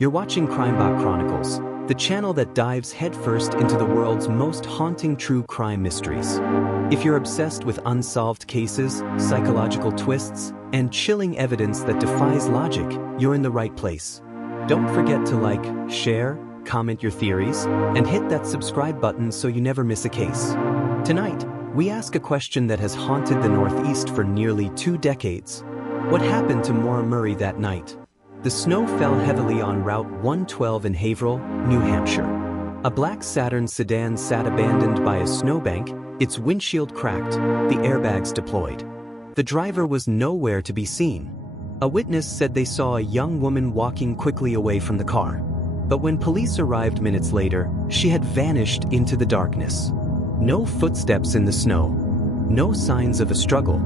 You're watching Crimebot Chronicles, the channel that dives headfirst into the world's most haunting true crime mysteries. If you're obsessed with unsolved cases, psychological twists, and chilling evidence that defies logic, you're in the right place. Don't forget to like, share, comment your theories, and hit that subscribe button so you never miss a case. Tonight, we ask a question that has haunted the Northeast for nearly 2 decades. What happened to Maura Murray that night? The snow fell heavily on Route 112 in Haverhill, New Hampshire. A black Saturn sedan sat abandoned by a snowbank, its windshield cracked, the airbags deployed. The driver was nowhere to be seen. A witness said they saw a young woman walking quickly away from the car. But when police arrived minutes later, she had vanished into the darkness. No footsteps in the snow. No signs of a struggle.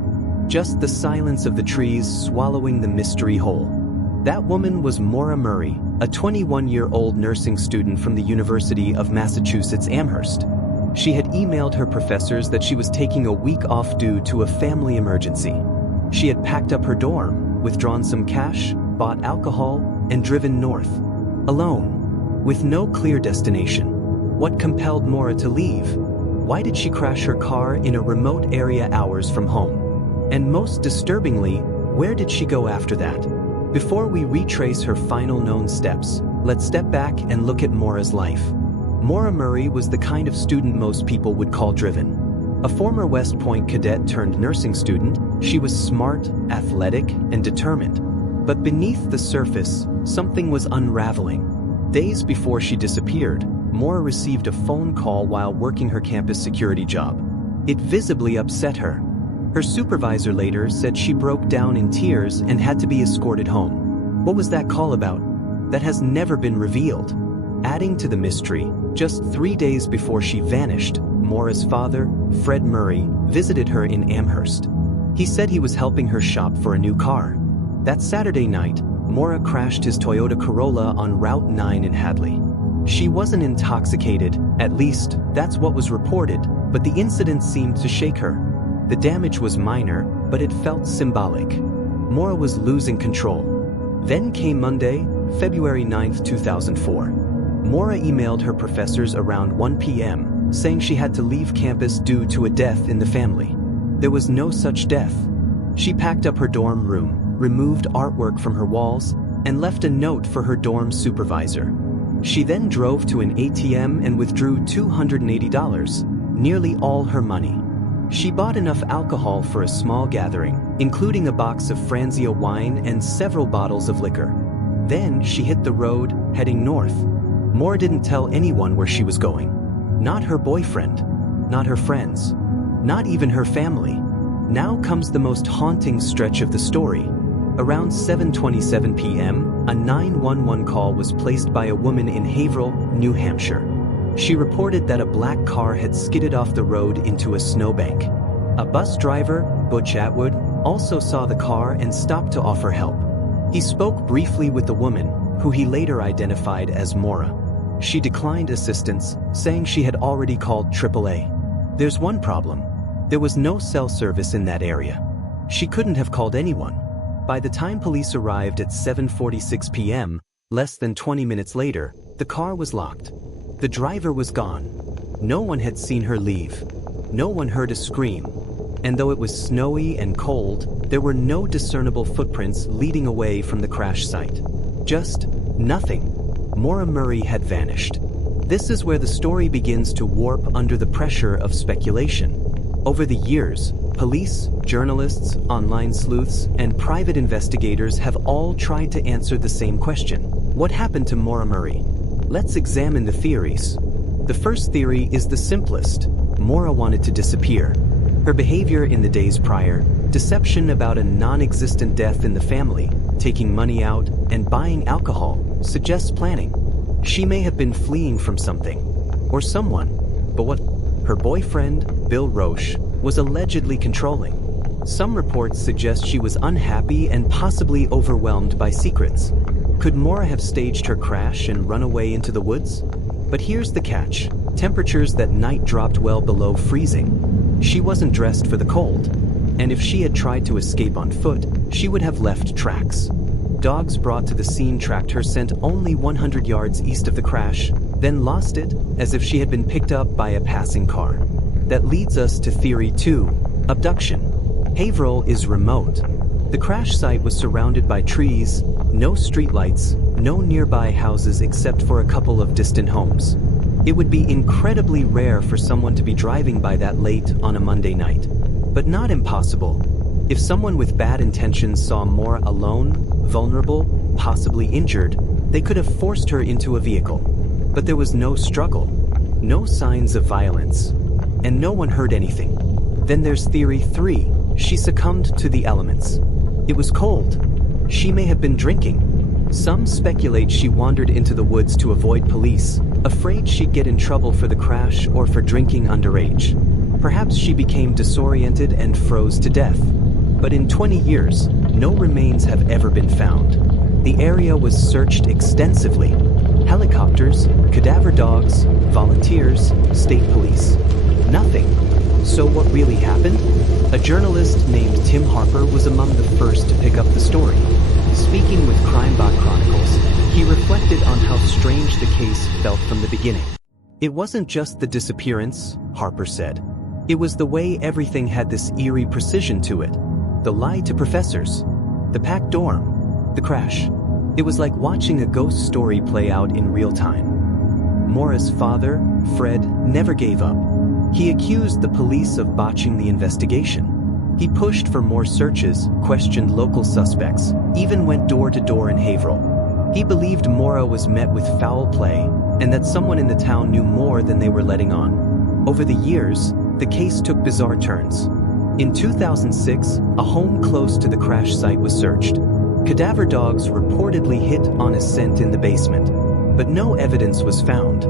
Just the silence of the trees swallowing the mystery whole. That woman was Maura Murray, a 21-year-old nursing student from the University of Massachusetts Amherst. She had emailed her professors that she was taking a week off due to a family emergency. She had packed up her dorm, withdrawn some cash, bought alcohol, and driven north. Alone, with no clear destination. What compelled Maura to leave? Why did she crash her car in a remote area hours from home? And most disturbingly, where did she go after that? Before we retrace her final known steps, let's step back and look at Maura's life. Maura Murray was the kind of student most people would call driven. A former West Point cadet turned nursing student, she was smart, athletic, and determined. But beneath the surface, something was unraveling. Days before she disappeared, Maura received a phone call while working her campus security job. It visibly upset her. Her supervisor later said she broke down in tears and had to be escorted home. What was that call about? That has never been revealed. Adding to the mystery, just 3 days before she vanished, Maura's father, Fred Murray, visited her in Amherst. He said he was helping her shop for a new car. That Saturday night, Maura crashed his Toyota Corolla on Route 9 in Hadley. She wasn't intoxicated, at least, that's what was reported, but the incident seemed to shake her. The damage was minor, but it felt symbolic. Maura was losing control. Then came Monday, February 9, 2004. Maura emailed her professors around 1 p.m., saying she had to leave campus due to a death in the family. There was no such death. She packed up her dorm room, removed artwork from her walls, and left a note for her dorm supervisor. She then drove to an ATM and withdrew $280, nearly all her money. She bought enough alcohol for a small gathering, including a box of Franzia wine and several bottles of liquor. Then she hit the road, heading north. Maura didn't tell anyone where she was going. Not her boyfriend, not her friends, not even her family. Now comes the most haunting stretch of the story. Around 7:27 p.m., a 911 call was placed by a woman in Haverhill, New Hampshire. She reported that a black car had skidded off the road into a snowbank. A bus driver, Butch Atwood, also saw the car and stopped to offer help. He spoke briefly with the woman, who he later identified as Maura. She declined assistance, saying she had already called AAA. There's one problem. There was no cell service in that area. She couldn't have called anyone. By the time police arrived at 7:46 p.m., less than 20 minutes later, the car was locked. The driver was gone. No one had seen her leave. No one heard a scream. And though it was snowy and cold, there were no discernible footprints leading away from the crash site. Just nothing. Maura Murray had vanished. This is where the story begins to warp under the pressure of speculation. Over the years, police, journalists, online sleuths, and private investigators have all tried to answer the same question. What happened to Maura Murray? Let's examine the theories. The first theory is the simplest. Maura wanted to disappear. Her behavior in the days prior, deception about a non-existent death in the family, taking money out, and buying alcohol, suggests planning. She may have been fleeing from something, or someone, but what? Her boyfriend, Bill Roche, was allegedly controlling. Some reports suggest she was unhappy and possibly overwhelmed by secrets. Could Maura have staged her crash and run away into the woods? But here's the catch. Temperatures that night dropped well below freezing. She wasn't dressed for the cold. And if she had tried to escape on foot, she would have left tracks. Dogs brought to the scene tracked her scent only 100 yards east of the crash, then lost it, as if she had been picked up by a passing car. That leads us to Theory 2, abduction. Haverhill is remote. The crash site was surrounded by trees, no streetlights, no nearby houses except for a couple of distant homes. It would be incredibly rare for someone to be driving by that late on a Monday night. But not impossible. If someone with bad intentions saw Maura alone, vulnerable, possibly injured, they could have forced her into a vehicle. But there was no struggle, no signs of violence, and no one heard anything. Then there's Theory 3. She succumbed to the elements. It was cold. She may have been drinking. Some speculate she wandered into the woods to avoid police, afraid she'd get in trouble for the crash or for drinking underage. Perhaps she became disoriented and froze to death. But in 20 years, no remains have ever been found. The area was searched extensively. Helicopters, cadaver dogs, volunteers, state police. Nothing. So what really happened? A journalist named Tim Harper was among the first to pick up the story. Speaking with CrimeBot Chronicles, he reflected on how strange the case felt from the beginning. It wasn't just the disappearance, Harper said. It was the way everything had this eerie precision to it. The lie to professors, the packed dorm, the crash. It was like watching a ghost story play out in real time. Maura's father, Fred, never gave up. He accused the police of botching the investigation. He pushed for more searches, questioned local suspects, even went door to door in Haverhill. He believed Maura was met with foul play and that someone in the town knew more than they were letting on. Over the years, the case took bizarre turns. In 2006, a home close to the crash site was searched. Cadaver dogs reportedly hit on a scent in the basement, but no evidence was found.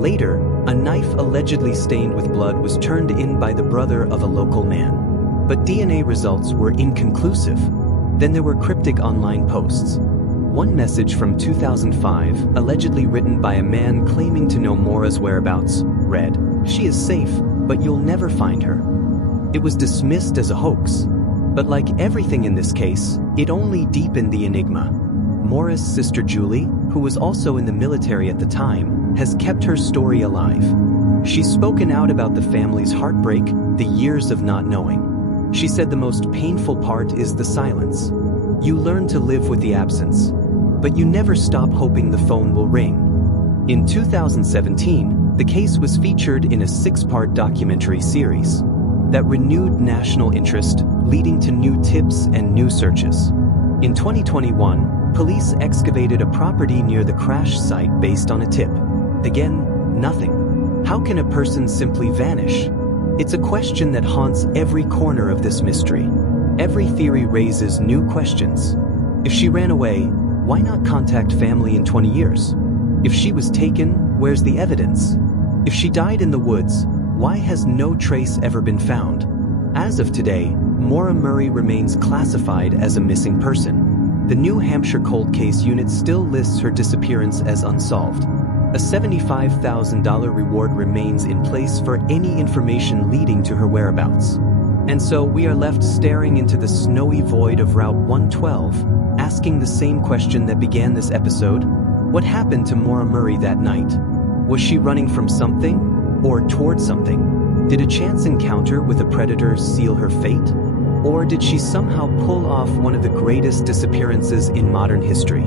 Later, a knife allegedly stained with blood was turned in by the brother of a local man. But DNA results were inconclusive. Then there were cryptic online posts. One message from 2005, allegedly written by a man claiming to know Maura's whereabouts, read, "She is safe, but you'll never find her." It was dismissed as a hoax. But like everything in this case, it only deepened the enigma. Maura's sister Julie, who was also in the military at the time, has kept her story alive. She's spoken out about the family's heartbreak, the years of not knowing. She said the most painful part is the silence. You learn to live with the absence, but you never stop hoping the phone will ring. In 2017, the case was featured in a 6-part documentary series that renewed national interest, leading to new tips and new searches. In 2021, police excavated a property near the crash site based on a tip. Again, nothing. How can a person simply vanish? It's a question that haunts every corner of this mystery. Every theory raises new questions. If she ran away, why not contact family in 20 years? If she was taken, where's the evidence? If she died in the woods, why has no trace ever been found? As of today, Maura Murray remains classified as a missing person. The New Hampshire Cold Case Unit still lists her disappearance as unsolved. A $75,000 reward remains in place for any information leading to her whereabouts. And so we are left staring into the snowy void of Route 112, asking the same question that began this episode. What happened to Maura Murray that night? Was she running from something? Or toward something? Did a chance encounter with a predator seal her fate? Or did she somehow pull off one of the greatest disappearances in modern history?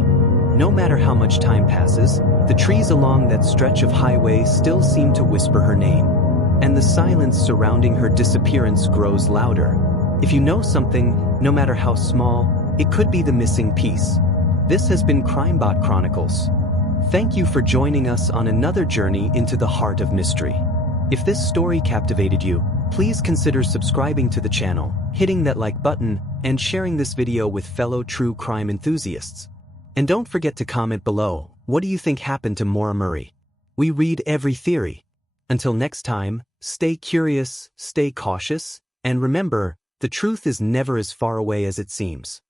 No matter how much time passes, the trees along that stretch of highway still seem to whisper her name. And the silence surrounding her disappearance grows louder. If you know something, no matter how small, it could be the missing piece. This has been CrimeBot Chronicles. Thank you for joining us on another journey into the heart of mystery. If this story captivated you, please consider subscribing to the channel, hitting that like button, and sharing this video with fellow true crime enthusiasts. And don't forget to comment below, what do you think happened to Maura Murray? We read every theory. Until next time, stay curious, stay cautious, and remember, the truth is never as far away as it seems.